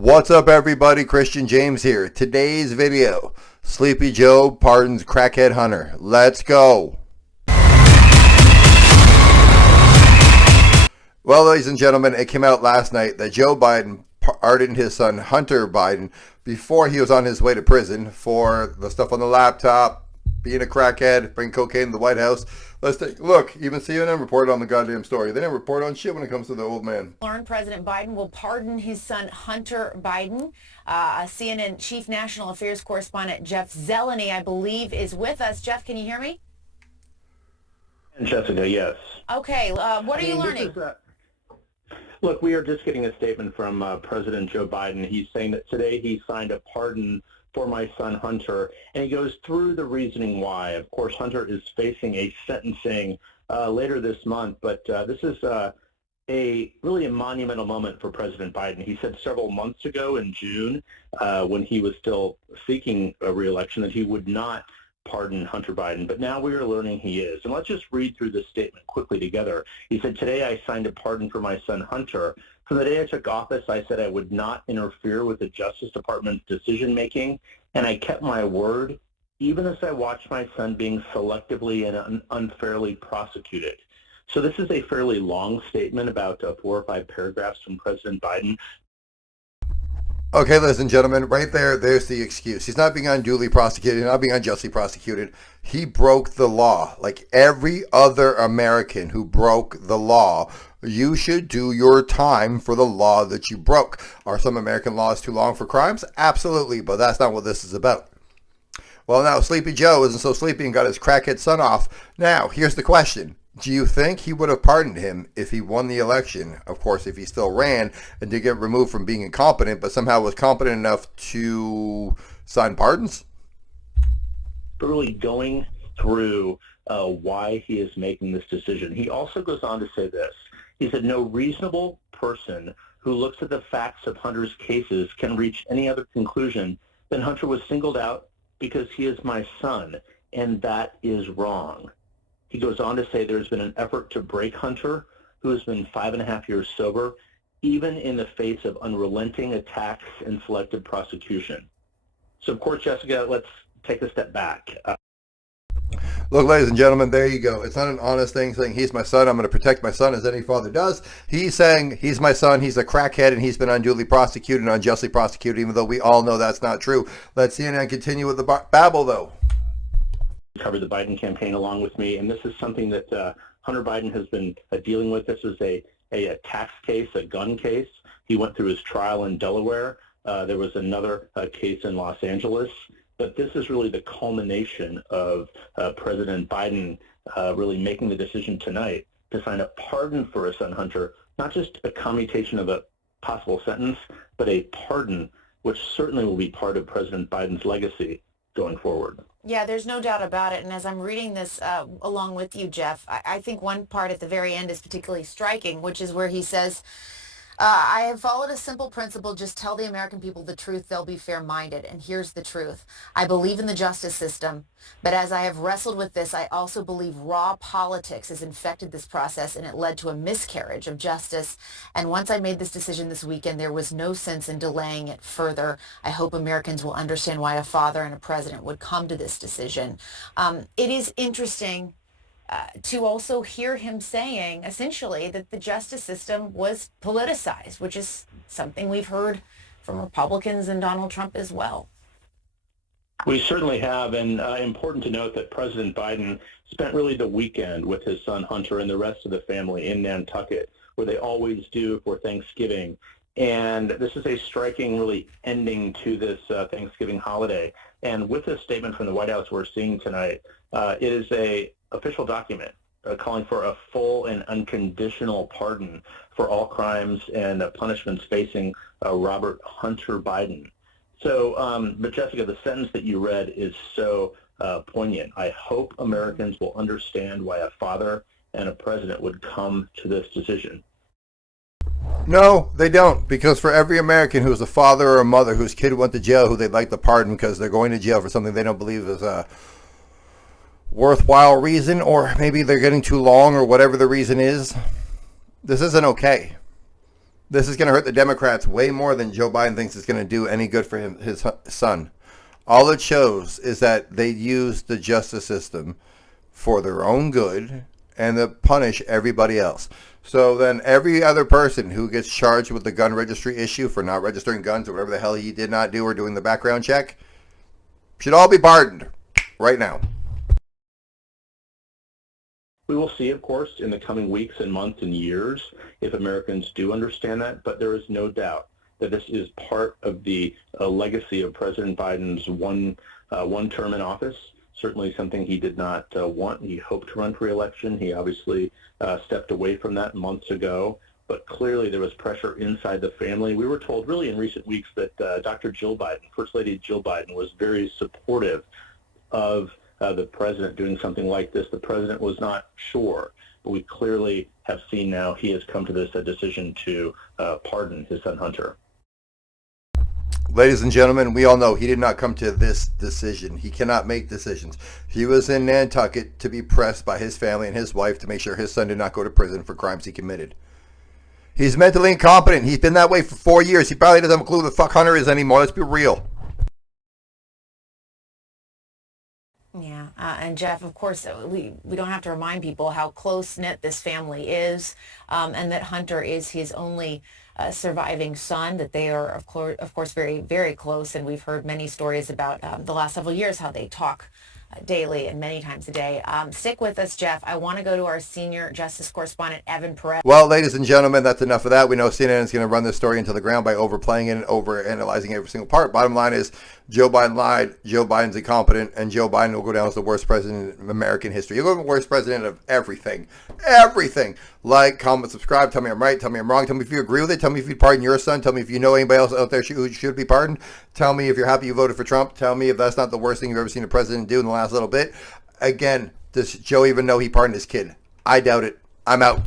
What's up, everybody? Christian James here. Today's video, Sleepy Joe pardons crackhead Hunter. Let's go. Well, ladies and gentlemen, it came out last night that Joe Biden pardoned his son Hunter Biden before he was on his way to prison for the stuff on the laptop, being a crackhead, bringing cocaine to the White House. Let's take a look. Even CNN reported on the goddamn story. They didn't report on shit when it comes to the old man. Learned President Biden will pardon his son Hunter Biden. CNN Chief National Affairs Correspondent Jeff Zeleny, I believe, is with us. Jeff, can you hear me? And Jessica, yes. Okay, what are you learning? Look, we are just getting a statement from President Joe Biden. He's saying that today he signed a pardon for my son Hunter, and he goes through the reasoning why. Of course, Hunter is facing a sentencing later this month, but this is really a monumental moment for President Biden. He said several months ago in June, when he was still seeking a re-election, that he would not pardon Hunter Biden, but now we are learning he is. And let's just read through this statement quickly together. He said, "Today I signed a pardon for my son Hunter. From the day I took office, I said I would not interfere with the Justice Department's decision-making, and I kept my word, even as I watched my son being selectively and unfairly prosecuted." So this is a fairly long statement, about 4 or 5 paragraphs from President Biden. Okay, ladies and gentlemen, right there's the excuse. He's not being unduly prosecuted, not being unjustly prosecuted. He broke the law. Like every other American who broke the law, you should do your time for the law that you broke. Are some American laws too long for crimes? Absolutely, but that's not what this is about. Well, now Sleepy Joe isn't so sleepy and got his crackhead son off. Now, here's the question. Do you think he would have pardoned him if he won the election? Of course, if he still ran and did get removed from being incompetent, but somehow was competent enough to sign pardons? Really going through why he is making this decision. He also goes on to say this. He said, "No reasonable person who looks at the facts of Hunter's cases can reach any other conclusion than Hunter was singled out because he is my son, and that is wrong." He goes on to say there's been an effort to break Hunter, who has been 5.5 years sober, even in the face of unrelenting attacks and selective prosecution. So, of course, Jessica, let's take a step back. Look, ladies and gentlemen, there you go. It's not an honest thing saying he's my son, I'm going to protect my son, as any father does. He's saying he's my son, he's a crackhead, and he's been unduly prosecuted and unjustly prosecuted, even though we all know that's not true. Let's see and continue with the babble, though. Covered the Biden campaign along with me, and this is something that Hunter Biden has been dealing with. This is a tax case, a gun case. He went through his trial in Delaware. There was another case in Los Angeles. But this is really the culmination of President Biden really making the decision tonight to sign a pardon for his son Hunter, not just a commutation of a possible sentence, but a pardon, which certainly will be part of President Biden's legacy going forward. Yeah, there's no doubt about it. And as I'm reading this along with you, Jeff, I think one part at the very end is particularly striking, which is where he says, "I have followed a simple principle, just tell the American people the truth, they'll be fair-minded. And here's the truth. I believe in the justice system, but as I have wrestled with this, I also believe raw politics has infected this process and it led to a miscarriage of justice. And once I made this decision this weekend, there was no sense in delaying it further. I hope Americans will understand why a father and a president would come to this decision." It is interesting to also hear him saying, essentially, that the justice system was politicized, which is something we've heard from Republicans and Donald Trump as well. We certainly have, and important to note that President Biden spent really the weekend with his son Hunter and the rest of the family in Nantucket, where they always do for Thanksgiving. And this is a striking, really, ending to this Thanksgiving holiday. And with this statement from the White House we're seeing tonight, it is a official document calling for a full and unconditional pardon for all crimes and punishments facing Robert Hunter Biden. So, but Jessica, the sentence that you read is so poignant. I hope Americans will understand why a father and a president would come to this decision. No, they don't, because for every American who's a father or a mother whose kid went to jail, who they'd like to pardon because they're going to jail for something they don't believe is a worthwhile reason, or maybe they're getting too long, or whatever the reason is, this isn't okay. This is going to hurt the Democrats way more than Joe Biden thinks it's going to do any good for his son. All it shows is that they use the justice system for their own good and to punish everybody else. So then every other person who gets charged with the gun registry issue for not registering guns or whatever the hell he did not do or doing the background check should all be pardoned right now. We will see, of course, in the coming weeks and months and years if Americans do understand that, but there is no doubt that this is part of the legacy of President Biden's one term in office. Certainly something he did not want. He hoped to run for re-election. He obviously stepped away from that months ago, but clearly there was pressure inside the family. We were told really in recent weeks that Dr. Jill Biden, First Lady Jill Biden, was very supportive of the president doing something like this. The president was not sure, but we clearly have seen now he has come to this decision to pardon his son Hunter. Ladies and gentlemen, we all know he did not come to this decision. He cannot make decisions. He was in Nantucket to be pressed by his family and his wife to make sure his son did not go to prison for crimes he committed. He's mentally incompetent. He's been that way for 4 years. He probably doesn't have a clue who the fuck Hunter is anymore. Let's be real. Yeah, and Jeff, of course, we don't have to remind people how close-knit this family is, and that Hunter is his only surviving son, that they are, of course, very, very close, and we've heard many stories about the last several years, how they talk daily and many times a day. Stick with us, Jeff. I want to go to our senior justice correspondent, Evan Perez. Well, ladies and gentlemen, that's enough of that. We know CNN is going to run this story into the ground by overplaying it and overanalyzing every single part. Bottom line is Joe Biden lied, Joe Biden's incompetent, and Joe Biden will go down as the worst president in American history. He'll go the worst president of everything. Everything. Like, comment, subscribe. Tell me I'm right. Tell me I'm wrong. Tell me if you agree with it. Tell me if you'd pardon your son. Tell me if you know anybody else out there who should be pardoned. Tell me if you're happy you voted for Trump. Tell me if that's not the worst thing you've ever seen a president do in the last little bit. Again, does Joe even know he pardoned his kid? I doubt it. I'm out.